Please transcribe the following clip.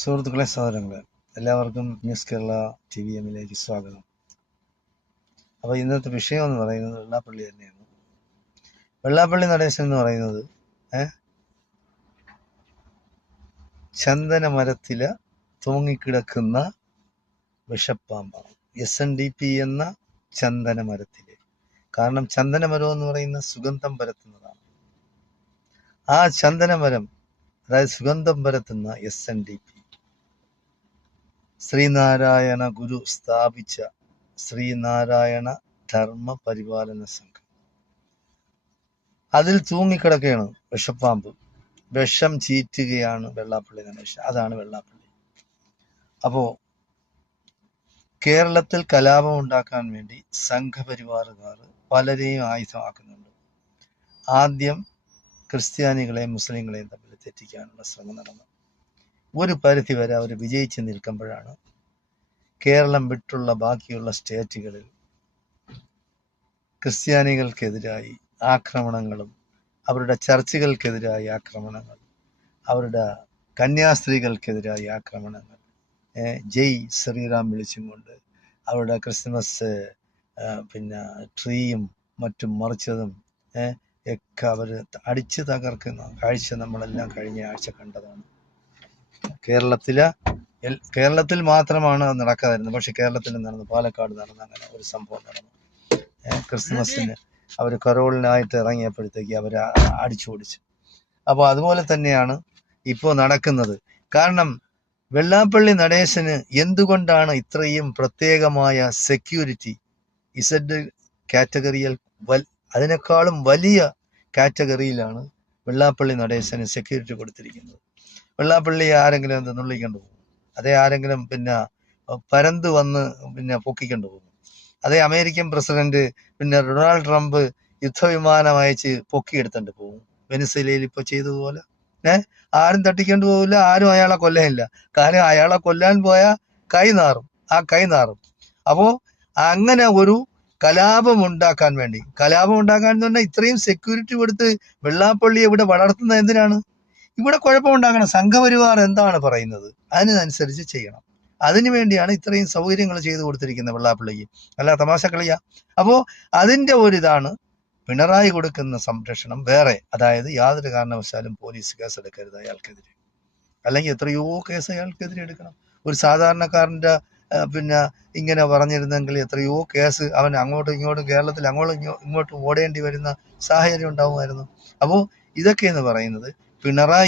സുഹൃത്തുക്കളെ, സഹോദരങ്ങളെ, എല്ലാവർക്കും ന്യൂസ് കേരള TVM-ലേക്ക് സ്വാഗതം. അപ്പോൾ ഇന്നത്തെ വിഷയം എന്ന് പറയുന്നത് വെള്ളാപ്പള്ളി തന്നെയാണ്. വെള്ളാപ്പള്ളി നടേശൻ എന്ന് പറയുന്നത് ചന്ദന മരത്തില് തൂങ്ങിക്കിടക്കുന്ന വിഷപ്പാമ്പാണ്. SNDP എന്ന ചന്ദന മരത്തില്. കാരണം ചന്ദനമരം എന്ന് പറയുന്ന സുഗന്ധം പരത്തുന്നതാണ്. ആ ചന്ദനമരം, അതായത് സുഗന്ധം പരത്തുന്ന SNDP, ശ്രീനാരായണ ഗുരു സ്ഥാപിച്ച ശ്രീനാരായണ ധർമ്മ പരിപാലന സംഘം, അതിൽ തൂങ്ങിക്കിടക്കുകയാണ് വിഷപ്പാമ്പ്. വിഷം ചീറ്റുകയാണ് വെള്ളാപ്പള്ളി നടേശൻ. അതാണ് വെള്ളാപ്പള്ളി. അപ്പോ കേരളത്തിൽ കലാപം ഉണ്ടാക്കാൻ വേണ്ടി സംഘപരിവാറുകാർ പലരെയും ആയുധമാക്കുന്നുണ്ട്. ആദ്യം ക്രിസ്ത്യാനികളെയും മുസ്ലിങ്ങളെയും തമ്മിൽ തെറ്റിക്കാനുള്ള ശ്രമം നടന്നു. ഒരു പരിധി വരെ അവർ വിജയിച്ച് നിൽക്കുമ്പോഴാണ് കേരളം വിട്ടുള്ള ബാക്കിയുള്ള സ്റ്റേറ്റുകളിൽ ക്രിസ്ത്യാനികൾക്കെതിരായി ആക്രമണങ്ങളും, അവരുടെ ചർച്ചുകൾക്കെതിരായി ആക്രമണങ്ങൾ, അവരുടെ കന്യാസ്ത്രീകൾക്കെതിരായി ആക്രമണങ്ങൾ, ജയ് ശ്രീറാം വിളിച്ചും കൊണ്ട് അവരുടെ ക്രിസ്മസ് ട്രീയും മറ്റും മറിച്ചതും ഒക്കെ അവർ അടിച്ചു തകർക്കുന്ന കാഴ്ച നമ്മളെല്ലാം കഴിഞ്ഞ ആഴ്ച കണ്ടതാണ്. കേരളത്തിൽ മാത്രമാണ് അത് നടക്കാതിരുന്നത്. പക്ഷെ കേരളത്തിൽ നടന്നു, പാലക്കാട് നടന്നു, അങ്ങനെ ഒരു സംഭവം നടന്നു. ക്രിസ്മസിന് അവർ കരോളിനായിട്ട് ഇറങ്ങിയപ്പോഴത്തേക്ക് അവർ അടിച്ചോടിച്ചു. അപ്പോൾ അതുപോലെ തന്നെയാണ് ഇപ്പോൾ നടക്കുന്നത്. കാരണം വെള്ളാപ്പള്ളി നടേശന് എന്തുകൊണ്ടാണ് ഇത്രയും പ്രത്യേകമായ സെക്യൂരിറ്റി? ഇസഡ് കാറ്റഗറിയിൽ അതിനേക്കാളും വലിയ കാറ്റഗറിയിലാണ് വെള്ളാപ്പള്ളി നടേശന് സെക്യൂരിറ്റി കൊടുത്തിരിക്കുന്നത്. വെള്ളാപ്പള്ളി ആരെങ്കിലും എന്ത് നുള്ളിക്കൊണ്ട് പോകും, അതേ ആരെങ്കിലും പരന്ത് വന്ന് പൊക്കിക്കൊണ്ട് പോകും. അതേ അമേരിക്കൻ പ്രസിഡന്റ് ഡൊണാൾഡ് ട്രംപ് യുദ്ധവിമാനം അയച്ച് പൊക്കിയെടുത്തോണ്ട് പോകും. വെനിസ്വേലയിൽ ഇപ്പൊ ചെയ്തതുപോലെ ആരും തട്ടിക്കൊണ്ട് പോകില്ല, ആരും അയാളെ കൊല്ലാനില്ല. കാരണം അയാളെ കൊല്ലാൻ പോയാൽ കൈ നാറും. അപ്പോ അങ്ങനെ ഒരു കലാപം ഉണ്ടാക്കാൻ എന്ന് പറഞ്ഞാൽ ഇത്രയും സെക്യൂരിറ്റി കൊടുത്ത് വെള്ളാപ്പള്ളിയെ ഇവിടെ വളർത്തുന്നത് എന്തിനാണ്? ഇവിടെ കുഴപ്പമുണ്ടാക്കണം. സംഘപരിവാർ എന്താണ് പറയുന്നത് അതിനനുസരിച്ച് ചെയ്യണം. അതിനു വേണ്ടിയാണ് ഇത്രയും സൗകര്യങ്ങൾ ചെയ്തു കൊടുത്തിരിക്കുന്നത് വെള്ളാപ്പള്ളിക്ക്. അല്ല തമാശ കളിയാ. അപ്പോൾ അതിൻ്റെ ഒരിതാണ് പിണറായി കൊടുക്കുന്ന സംരക്ഷണം വേറെ. അതായത് യാതൊരു കാരണവശാലും പോലീസ് കേസെടുക്കരുത് അയാൾക്കെതിരെ. അല്ലെങ്കിൽ എത്രയോ കേസ് അയാൾക്കെതിരെ എടുക്കണം. ഒരു സാധാരണക്കാരൻ്റെ ഇങ്ങനെ പറഞ്ഞിരുന്നെങ്കിൽ എത്രയോ കേസ് അവൻ അങ്ങോട്ടും ഇങ്ങോട്ടും കേരളത്തിൽ ഇങ്ങോട്ടും ഓടേണ്ടി വരുന്ന സാഹചര്യം ഉണ്ടാവുമായിരുന്നു. അപ്പോൾ ഇതൊക്കെ എന്ന് പറയുന്നത് പിണറായി